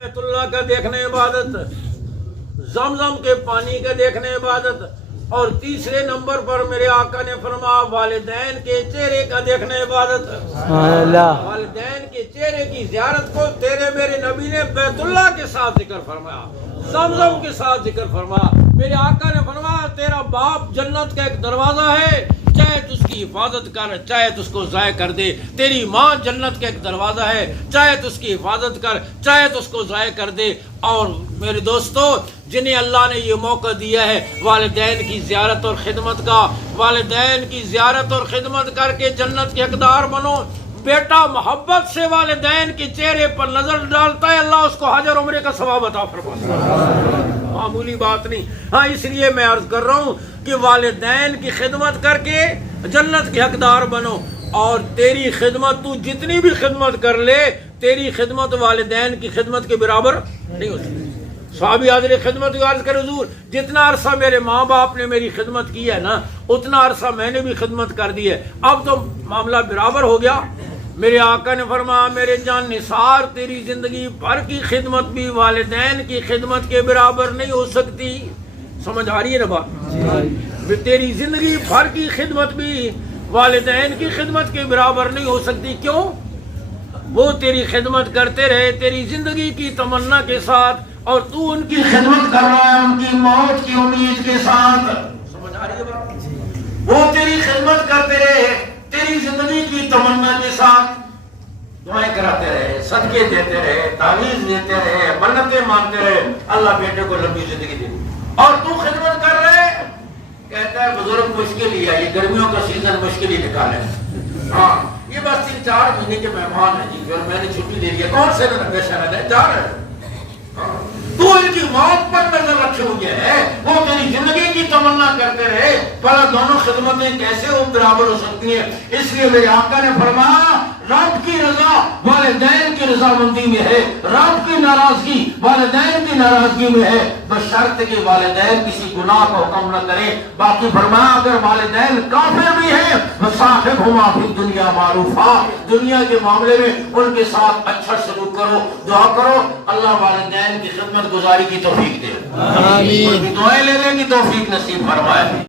بیت اللہ کا دیکھنا عبادت، زمزم کے پانی کا دیکھنا عبادت، اور تیسرے نمبر پر میرے آقا نے فرمایا والدین کے چہرے کا دیکھنا عبادت۔ والدین کے چہرے کی زیارت کو تیرے میرے نبی نے بیت اللہ کے ساتھ ذکر فرمایا، زمزم کے ساتھ ذکر فرمایا۔ میرے آقا نے فرمایا تیرا باپ جنت کا ایک دروازہ ہے، چاہے تو اس کی حفاظت کر چاہے تو اس کو ضائع کر دے۔ تیری ماں جنت کا ایک دروازہ ہے، چاہے تو اس کی حفاظت کر چاہے تو اس کو ضائع کر دے۔ اور میرے دوستو، جنہیں اللہ نے یہ موقع دیا ہے والدین کی زیارت اور خدمت کا، والدین کی زیارت اور خدمت کر کے جنت کے حقدار بنو۔ بیٹا محبت سے والدین کے چہرے پر نظر ڈالتا ہے، اللہ اس کو حج اور عمرے کا ثواب عطا فرماتا ہے، معمولی بات نہیں۔ ہاں، اس لیے میں عرض کر رہا ہوں کہ والدین کی خدمت کر کے جنت کے حقدار بنو، اور تیری خدمت تو جتنی بھی خدمت کر لے، تیری خدمت والدین کی خدمت کے برابر نہیں ہو سکتی۔ صحابی حاضر خدمت کو عرض کر حضور جتنا عرصہ میرے ماں باپ نے میری خدمت کی ہے نا، اتنا عرصہ میں نے بھی خدمت کر دی ہے، اب تو معاملہ برابر ہو گیا۔ میرے آقا نے فرمایا میرے جان نثار، تیری زندگی بھر کی خدمت بھی والدین کی خدمت کے برابر نہیں ہو سکتی۔ سمجھ آ رہی ہے نا بات؟ تیری زندگی بھر کی خدمت بھی والدین کی خدمت کے برابر نہیں ہو سکتی۔ کیوں؟ وہ تیری خدمت کرتے رہے تیری زندگی کی تمنا کے ساتھ، اور تو ان کی خدمت کر رہا ہے ان کی موت کی امید کے ساتھ۔ سمجھ آ رہی ہے بات؟ وہ تیری خدمت کرتے رہے تیری زندگی کی تمنا کے ساتھ، دعائیں کراتے رہے، صدقے دیتے رہے، تعویذ دیتے رہے، منتیں مانتے رہے اللہ بیٹے کو لمبی زندگی دے، اور تو خدمت کر رہے۔ کہتا ہے بزرگ مشکل ہی ہے، یہ گرمیوں کا سیزن مشکل ہی نکالے۔ ہاں، یہ بس 3-4 مہینے کے مہمان ہیں جی، پھر میں نے چھٹی دے دی ہے، کون سے نبے شہر ہے، جا رہے ہیں۔ تو ان کی موت پر نظر رکھے ہوئے ہے، وہ تیری زندگی کی تمنا کرتے رہے، پر دونوں خدمتیں کیسے وہ برابر ہو سکتی ہیں؟ اس لیے میرے آقا نے فرمایا رب کی رضا والدین کی رضامندی میں ہے، رب کی ناراضگی والدین کی ناراضگی میں ہے، بشرط کہ والدین کسی گناہ کا حکم نہ کرے۔ باقی فرمایا اگر والدین کافر بھی ہیں فصاحبہما فی الدنیا معروفا، دنیا کے معاملے میں ان کے ساتھ اچھا سلوک کرو، دعا کرو، اللہ والدین کی خدمت گزاری کی توفیق دے، آمین، دعائیں لینے کی توفیق نصیب فرمائے۔